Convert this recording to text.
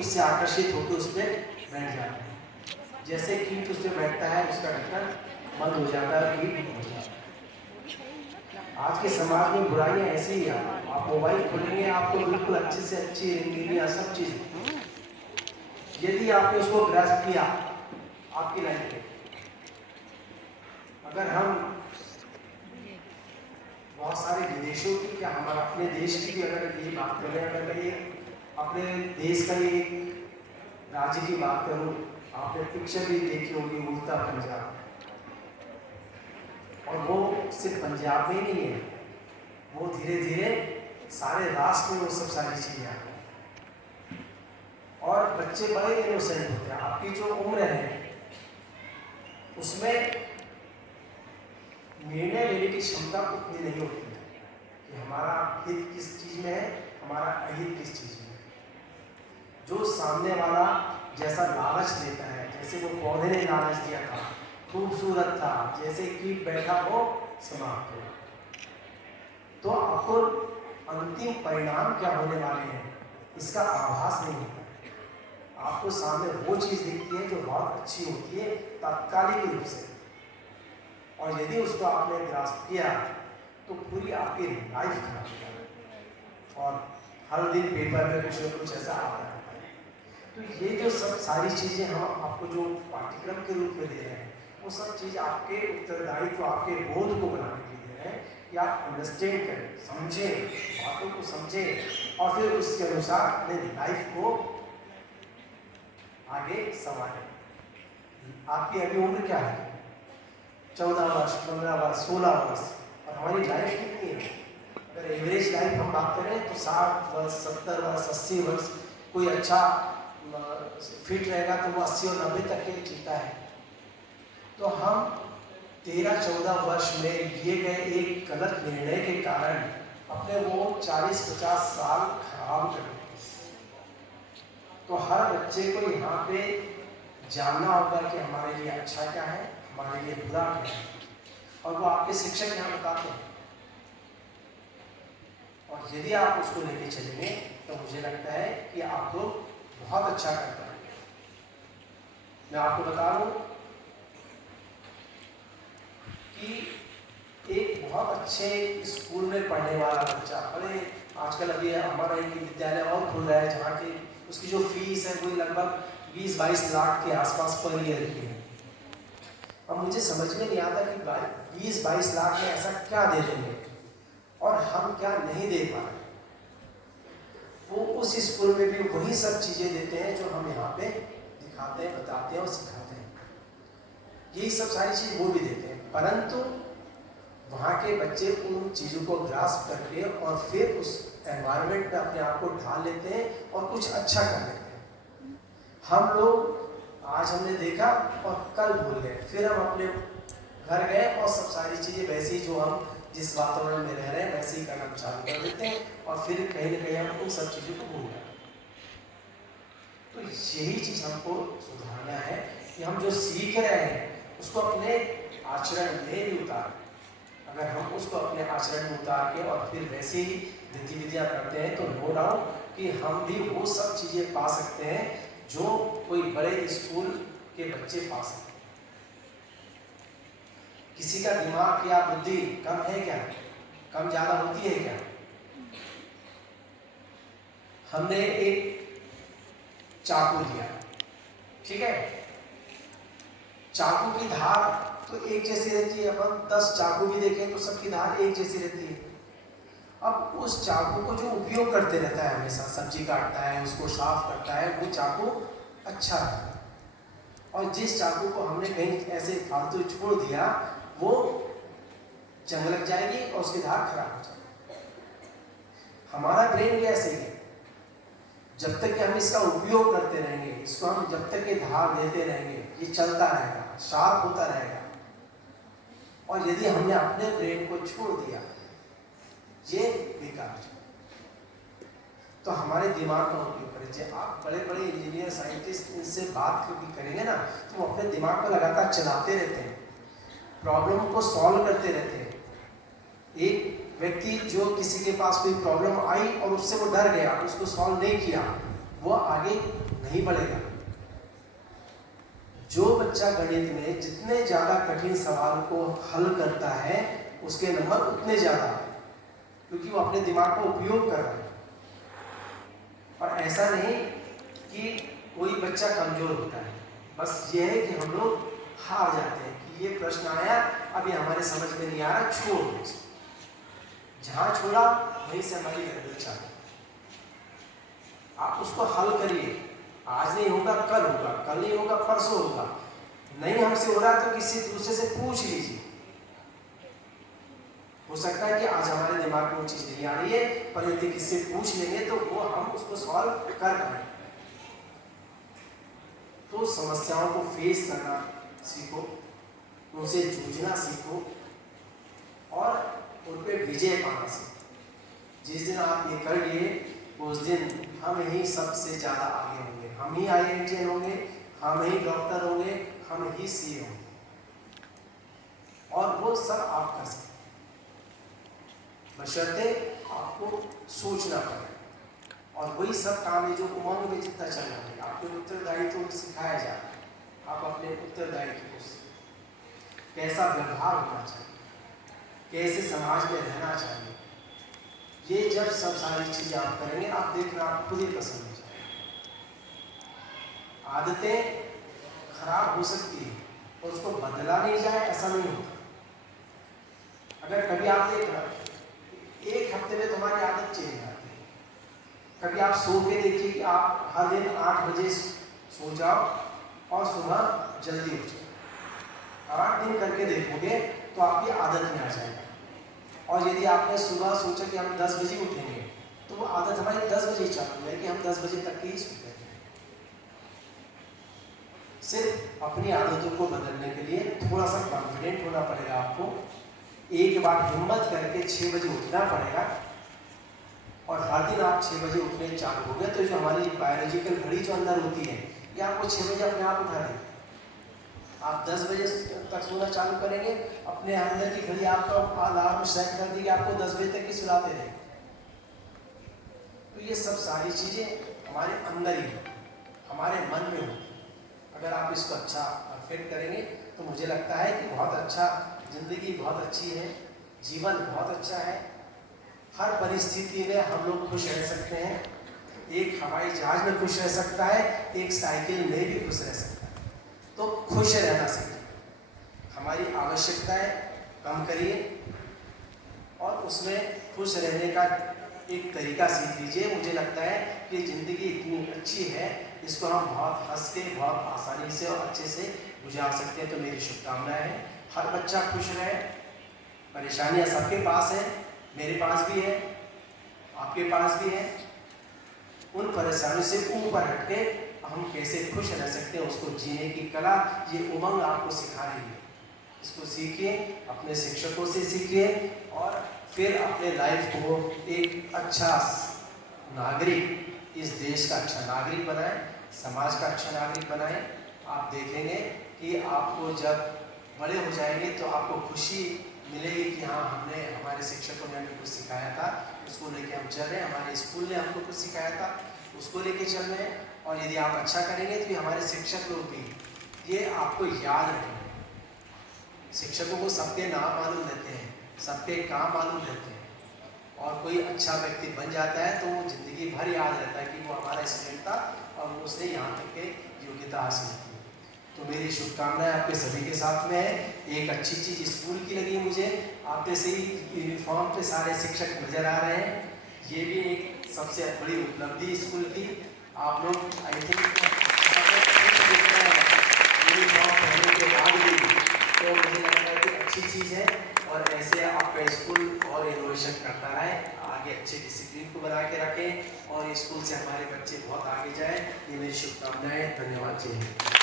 उससे आकर्षित होकर उस पर बैठ जाते हैं। जैसे कीट उस पर बैठता है उसका ढक्कन बंद हो जाता है, कीट हो जाता है। आज के समाज में बुराइयां ऐसी ही है। आप मोबाइल खोलेंगे आपको बिल्कुल अच्छे से अच्छी रंगीनियां सब चीज, यदि आपने उसको ग्रस्त किया आपकी लाइफ में। अगर हम बहुत सारे विदेशों की, क्या हमारे अपने देश की भी अगर ये बात करें, अगर मैं ये अपने देश का ये राज्य की बात करूं, आपने पिक्चर भी देखी होगी उड़ता पंजाब, और वो सिर्फ पंजाब में ही नहीं है, वो धीरे धीरे सारे राष्ट्र में वो सब सारी चीजें आ गई। और बच्चे बड़े इनोसेंट होते हैं। आपकी जो उम्र है उसमें निर्णय लेने की क्षमता उतनी नहीं होती है कि हमारा हित किस चीज में है, हमारा अहित किस चीज में है। जो सामने वाला जैसा लालच देता है, जैसे वो पौधे ने लालच दिया था, खूबसूरत था, जैसे कीट बैठा वो समाप्त हो, तो आपको अंतिम परिणाम क्या होने वाले हैं इसका आभास नहीं होता। आपको सामने वो चीज दिखती है जो बहुत अच्छी होती है तात्कालिक रूप से, और यदि उसको आपने ग्रास्प किया तो पूरी आपकी लाइफ खराब हो जाएगी। और हर दिन पेपर में कुछ न कुछ ऐसा आता है। तो ये जो सब सारी चीजें हम आपको जो पाठ्यक्रम के रूप में दे रहे हैं, वो सब चीज आपके उत्तरदायित्व, आपके बोध को बनाने के लिए दे रहे हैं कि आप अंडरस्टैंड करें, समझें, बातों को समझें और फिर उसके अनुसार अपने लाइफ को आगे संवारें। आपकी अभी उम्र क्या है? 14 वर्ष, 15 वर्ष, 16 वर्ष, और हमारी लाइफ कितनी है? अगर एवरेज लाइफ हम बात करें तो 60 वर्ष, 70 वर्ष, 80 वर्ष, कोई अच्छा फिट रहेगा तो वो 80 और 90 तक के जीता है। तो हम 13-14 वर्ष में लिए गए एक गलत निर्णय के कारण अपने वो 40-50 साल खराब कर देते हैं। तो हर बच्चे को यहाँ पे जानना होगा कि हमारे लिए अच्छा क्या है, हमारे लिए बुरा क्या है, और वो आपके शिक्षक यहाँ बताते हैं। और यदि आप उसको लेके चलेंगे तो मुझे लगता है कि आप लोग बहुत अच्छा कर पाएंगे। मैं आपको बता दूं कि एक बहुत अच्छे स्कूल में पढ़ने वाला बच्चा, बड़े आजकल अभी हमारा एक विद्यालय और खुल रहा है जहाँ की उसकी जो फीस है वो लगभग 20-22 लाख के आसपास पर ईयर की है। अब मुझे समझ में नहीं आता कि 20-22 लाख में ऐसा क्या दे देंगे और हम क्या नहीं दे पा रहे। वो उस स्कूल में भी वही सब चीजें देते हैं जो हम यहाँ पे दिखाते हैं, बताते हैं और सिखाते हैं। यही सब सारी चीज वो भी देते हैं, परंतु वहाँ के बच्चे उन चीजों को ग्रास्प करके और फिर उस एनवायरनमेंट में अपने आप को ढाल लेते हैं और कुछ अच्छा कर लेते हैं। हम लोग आज हमने देखा और कल भूल गए, फिर हम अपने घर गए और सब सारी चीजें वैसी जो हम जिस वातावरण में रह रहे हैं वैसे ही करना चालू कर देते हैं और फिर कहीं ना कहीं हम उन सब चीजों को भूल गए। तो यही चीज हमको सुधारना है कि हम जो सीख रहे हैं उसको अपने आचरण में भी उतारें। अगर हम उसको अपने आचरण में उतार के और फिर वैसे ही गतिविधियां करते हैं तो नो डाउट कि हम भी वो सब चीजें पा सकते हैं जो कोई बड़े स्कूल के बच्चे पा सकते हैं। किसी का दिमाग या बुद्धि कम है क्या? कम ज्यादा होती है क्या? हमने एक चाकू लिया, ठीक है, चाकू की धार तो एक जैसी रहती है। अपन 10 चाकू भी देखें तो सबकी धार एक जैसी रहती है। अब उस चाकू को जो उपयोग करते रहता है, हमेशा सब्जी काटता है, उसको साफ करता है, वो चाकू अच्छा है। और जिस चाकू को हमने कहीं ऐसे फालतू छोड़ दिया वो जंग लग जाएगी और उसकी धार खराब हो जाएगी। हमारा ब्रेन भी ऐसे ही है। जब तक कि हम इसका उपयोग करते रहेंगे, इसको हम जब तक कि धार देते रहेंगे, ये चलता रहेगा, शार्प होता रहेगा। और यदि हमने अपने ब्रेन को छोड़ दिया, ये बेकार। तो हमारे दिमाग का उपयोग करें। आप बड़े बड़े इंजीनियर, साइंटिस्ट इनसे बात भी करेंगे ना तो वो अपने दिमाग को लगातार चलाते रहते हैं, प्रॉब्लम को सॉल्व करते रहते हैं। एक व्यक्ति जो किसी के पास कोई प्रॉब्लम आई और उससे वो डर गया, उसको सॉल्व नहीं किया, वो आगे नहीं पड़ेगा। जो बच्चा गणित में जितने ज़्यादा कठिन सवाल को हल करता है उसके नंबर उतने ज़्यादा, क्योंकि वो अपने दिमाग का उपयोग कर रहा है। और ऐसा नहीं कि कोई बच्चा कमज़ोर होता है, बस ये है कि हम लोग हार जाते हैं कि ये प्रश्न आया, अभी हमारे समझ में नहीं आ रहा, छोड़ दो। जहाँ छोड़ा वहीं से हमारी गड़बड़ चालू। आप उसको हल करिए। आज नहीं होगा कल होगा, कल नहीं होगा परसों होगा। नहीं हमसे हो रहा तो किसी दूसरे से पूछ लीजिए। हो सकता है कि आज हमारे दिमाग में वो चीज़ नहीं आ रही है, पर यदि किसी से पूछ लेंगे तो वो हम उसको सॉल्व कर पाएंगे। तो समस्याओं को फेस करना सीखो, उनसे जूझना सीखो और उन पे विजय पाना सीखो। जिस दिन आप ये कर लिए उस दिन हम ही सबसे ज़्यादा आगे होंगे। हम ही IITian होंगे, हम ही डॉक्टर होंगे, हम ही CA होंगे, और वो सब आप कर सकते, बशर्ते आपको सोचना पड़े। और वही सब काम है जो उमंग में जितना चलना है। आपको उत्तरदायित्व तो सिखाया जाए, आप अपने उत्तरदायित्व से कैसा व्यवहार होना चाहिए, कैसे समाज में रहना चाहिए, ये जब सब सारी चीज़ें आप करेंगे, आप देखना आप खुद ही पसंद हो जाएगा। आदतें खराब हो सकती है और उसको बदला नहीं जाए ऐसा नहीं होता। अगर कभी आप एक हफ्ते में तुम्हारी आदत चेंज आती है। कभी आप सो के देखिए कि आप हर दिन 8 बजे सो जाओ और सुबह जल्दी उठ जाओ। 8 दिन करके देखोगे तो आपकी आदत में आ जाएगा। और यदि आपने सुबह सोचा कि हम 10 बजे उठेंगे तो वो आदत हमारी 10 बजे चालू है कि हम 10 बजे तक ही सोते हैं। सिर्फ अपनी आदतों को बदलने के लिए थोड़ा सा कॉन्फिडेंट होना पड़ेगा आपको। एक बार हिम्मत करके 6 बजे उठना पड़ेगा और हर दिन आप 6 बजे उठने चालू हो गए तो जो हमारी बायोलॉजिकल घड़ी जो अंदर होती है ये आपको 6 बजे अपने आप उठा देगी। आप 10 बजे तक सोना चालू करेंगे, अपने अंदर की घड़ी आपका अलार्म सेट कर देगी, आपको 10 बजे तक ही सुलाते रहेंगे। तो ये सब सारी चीज़ें हमारे अंदर ही हमारे मन में होती। अगर आप इसको अच्छा परफेक्ट करेंगे तो मुझे लगता है कि बहुत अच्छा, जिंदगी बहुत अच्छी है, जीवन बहुत अच्छा है। हर परिस्थिति में हम लोग खुश रह सकते हैं। एक हवाई जहाज में खुश रह सकता है, एक साइकिल में भी खुश रह सकता है। तो खुश रहना सीखिए, हमारी आवश्यकताएं कम करिए और उसमें खुश रहने का एक तरीका सीख लीजिए। मुझे लगता है कि ज़िंदगी इतनी अच्छी है, इसको हम बहुत हंस के, बहुत आसानी से और अच्छे से गुजार सकते हैं। तो मेरी शुभकामनाएं हैं, हर बच्चा खुश रहे। परेशानियां सबके पास है, मेरे पास भी है, आपके पास भी है। उन परेशानियों से ऊपर हटके हम कैसे खुश रह सकते हैं, उसको जीने की कला ये उमंग आपको सिखा रही है। इसको सीखिए, अपने शिक्षकों से सीखिए और फिर अपने लाइफ को एक अच्छा नागरिक, इस देश का अच्छा नागरिक बनाएं, समाज का अच्छा नागरिक बनाएं। आप देखेंगे कि आपको जब बड़े हो जाएंगे तो आपको खुशी मिलेगी कि हाँ, हमने, हमारे शिक्षकों ने हमें कुछ सिखाया था, उसको लेके हम चल रहे हैं। हमारे स्कूल ने हमको कुछ सिखाया था, उसको लेके चल रहे हैं। और यदि आप अच्छा करेंगे तो हमारे शिक्षक लोग भी ये आपको याद रखेंगे। शिक्षकों को सबके नाम मालूम रहते हैं, सबके काम मालूम रहते हैं। और कोई अच्छा व्यक्ति बन जाता है तो वो जिंदगी भर याद रहता है कि वो हमारा स्टूडेंट था और उसने यहाँ तक के योग्यता हासिल की। तो मेरी शुभकामनाएं आपके सभी के साथ में है। एक अच्छी चीज़ स्कूल की लगी मुझे, आप जैसे ही यूनिफॉर्म पे सारे शिक्षक नजर आ रहे हैं, ये भी एक सबसे बड़ी उपलब्धि स्कूल की। आप लोग आई थिंक यूनिफॉर्म पहनने के बाद भी, तो मुझे लगता है कि अच्छी चीज़ है। और ऐसे आपका स्कूल और इनोवेशन करता रहे, आगे अच्छे डिसिप्लिन को बना के रखें और स्कूल से हमारे बच्चे बहुत आगे जाएं। ये मेरी शुभकामनाएं। धन्यवाद जी।